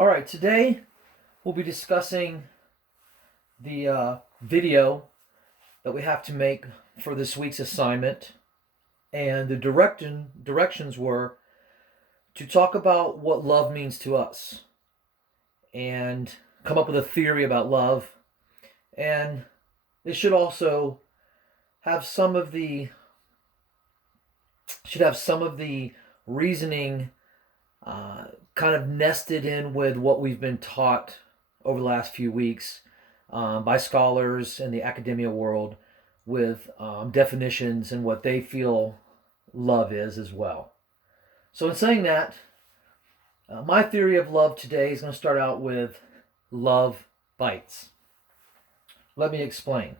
All right, today we'll be discussing the video that we have to make for this week's assignment, and the directions were to talk about what love means to us and come up with a theory about love, and it should also have some of the reasoning kind of nested in with what we've been taught over the last few weeks by scholars in the academia world with definitions and what they feel love is as well. So, in saying that, my theory of love today is going to start out with love bites. Let me explain.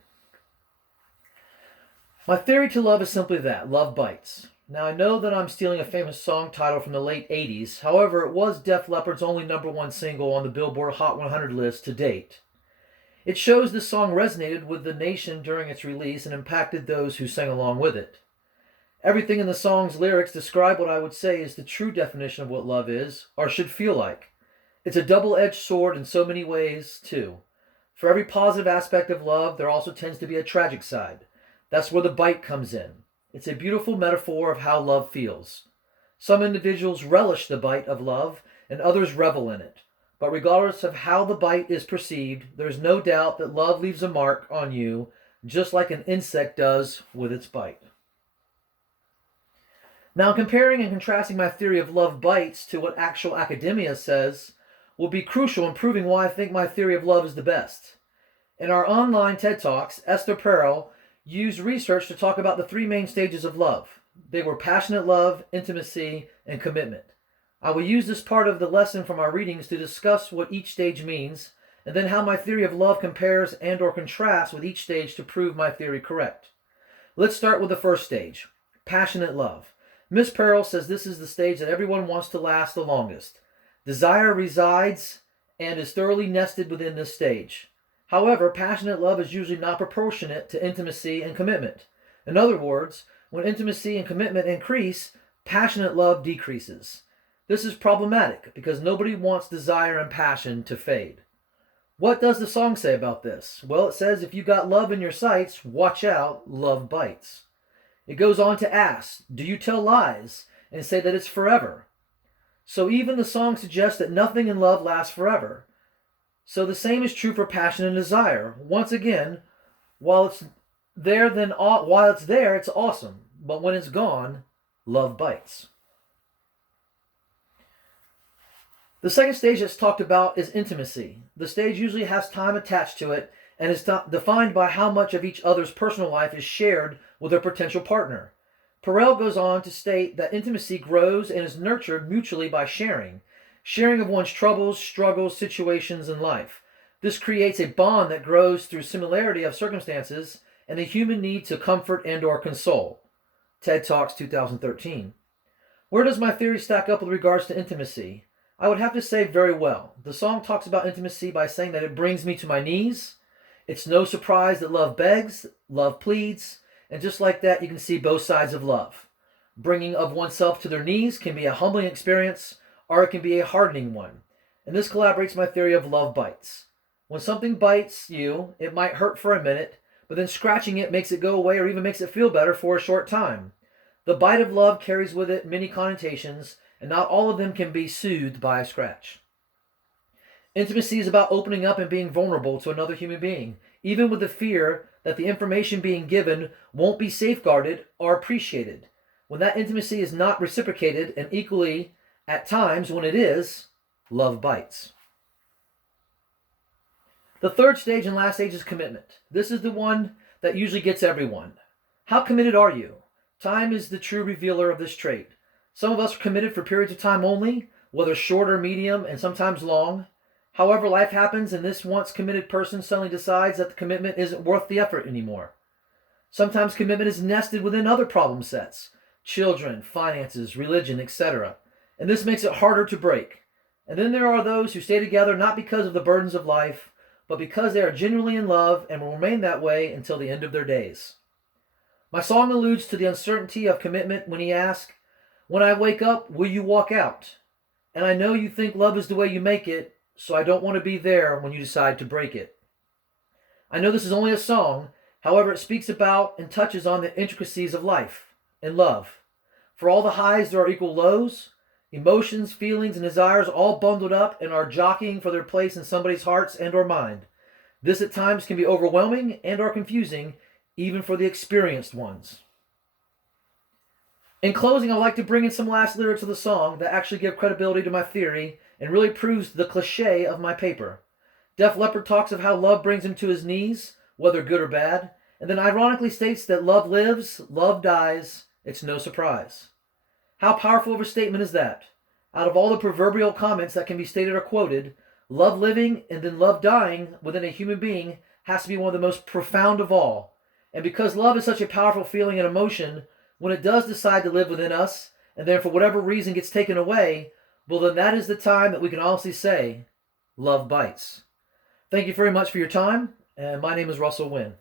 My theory to love is simply that love bites. Now, I know that I'm stealing a famous song title from the late 80s. However, it was Def Leppard's only #1 single on the Billboard Hot 100 list to date. It shows this song resonated with the nation during its release and impacted those who sang along with it. Everything in the song's lyrics describe what I would say is the true definition of what love is, or should feel like. It's a double-edged sword in so many ways, too. For every positive aspect of love, there also tends to be a tragic side. That's where the bite comes in. It's a beautiful metaphor of how love feels. Some individuals relish the bite of love, and others revel in it. But regardless of how the bite is perceived, there's no doubt that love leaves a mark on you, just like an insect does with its bite. Now, comparing and contrasting my theory of love bites to what actual academia says will be crucial in proving why I think my theory of love is the best. In our online TED Talks, Esther Perel used research to talk about the three main stages of love. They were passionate love, intimacy, and commitment. I will use this part of the lesson from our readings to discuss what each stage means, and then how my theory of love compares and or contrasts with each stage to prove my theory correct. Let's start with the first stage, passionate love. Miss Perel says this is the stage that everyone wants to last the longest. Desire resides and is thoroughly nested within this stage. However, passionate love is usually not proportionate to intimacy and commitment. In other words, when intimacy and commitment increase, passionate love decreases. This is problematic because nobody wants desire and passion to fade. What does the song say about this? Well, it says if you got love in your sights, watch out, love bites. It goes on to ask, do you tell lies and say that it's forever? So even the song suggests that nothing in love lasts forever. So the same is true for passion and desire. Once again, while it's there, it's awesome. But when it's gone, love bites. The second stage that's talked about is intimacy. The stage usually has time attached to it and is defined by how much of each other's personal life is shared with their potential partner. Perel goes on to state that intimacy grows and is nurtured mutually by sharing of one's troubles, struggles, situations in life. This creates a bond that grows through similarity of circumstances and a human need to comfort and or console. TED Talks 2013. Where does my theory stack up with regards to intimacy? I would have to say very well. The song talks about intimacy by saying that it brings me to my knees. It's no surprise that love begs, love pleads, and just like that you can see both sides of love. Bringing of oneself to their knees can be a humbling experience, or it can be a hardening one. And this collaborates my theory of love bites. When something bites you, it might hurt for a minute, but then scratching it makes it go away or even makes it feel better for a short time. The bite of love carries with it many connotations, and not all of them can be soothed by a scratch. Intimacy is about opening up and being vulnerable to another human being, even with the fear that the information being given won't be safeguarded or appreciated. When that intimacy is not reciprocated, and equally at times when it is, love bites. The third stage and last stage is commitment. This is the one that usually gets everyone. How committed are you? Time is the true revealer of this trait. Some of us are committed for periods of time only, whether short or medium, and sometimes long. However, life happens and this once committed person suddenly decides that the commitment isn't worth the effort anymore. Sometimes commitment is nested within other problem sets, children, finances, religion, etc. And this makes it harder to break. And then there are those who stay together not because of the burdens of life, but because they are genuinely in love and will remain that way until the end of their days. My song alludes to the uncertainty of commitment when he asks, when I wake up, will you walk out? And I know you think love is the way you make it, so I don't want to be there when you decide to break it. I know this is only a song, however, it speaks about and touches on the intricacies of life and love. For all the highs, there are equal lows, emotions, feelings, and desires all bundled up and are jockeying for their place in somebody's hearts and or mind. This at times can be overwhelming and or confusing, even for the experienced ones. In closing, I'd like to bring in some last lyrics of the song that actually give credibility to my theory and really proves the cliche of my paper. Def Leppard talks of how love brings him to his knees, whether good or bad, and then ironically states that love lives, love dies, it's no surprise. How powerful of a statement is that? Out of all the proverbial comments that can be stated or quoted, love living and then love dying within a human being has to be one of the most profound of all. And because love is such a powerful feeling and emotion, when it does decide to live within us, and then for whatever reason gets taken away, well then that is the time that we can honestly say, love bites. Thank you very much for your time, and my name is Russell Wynn.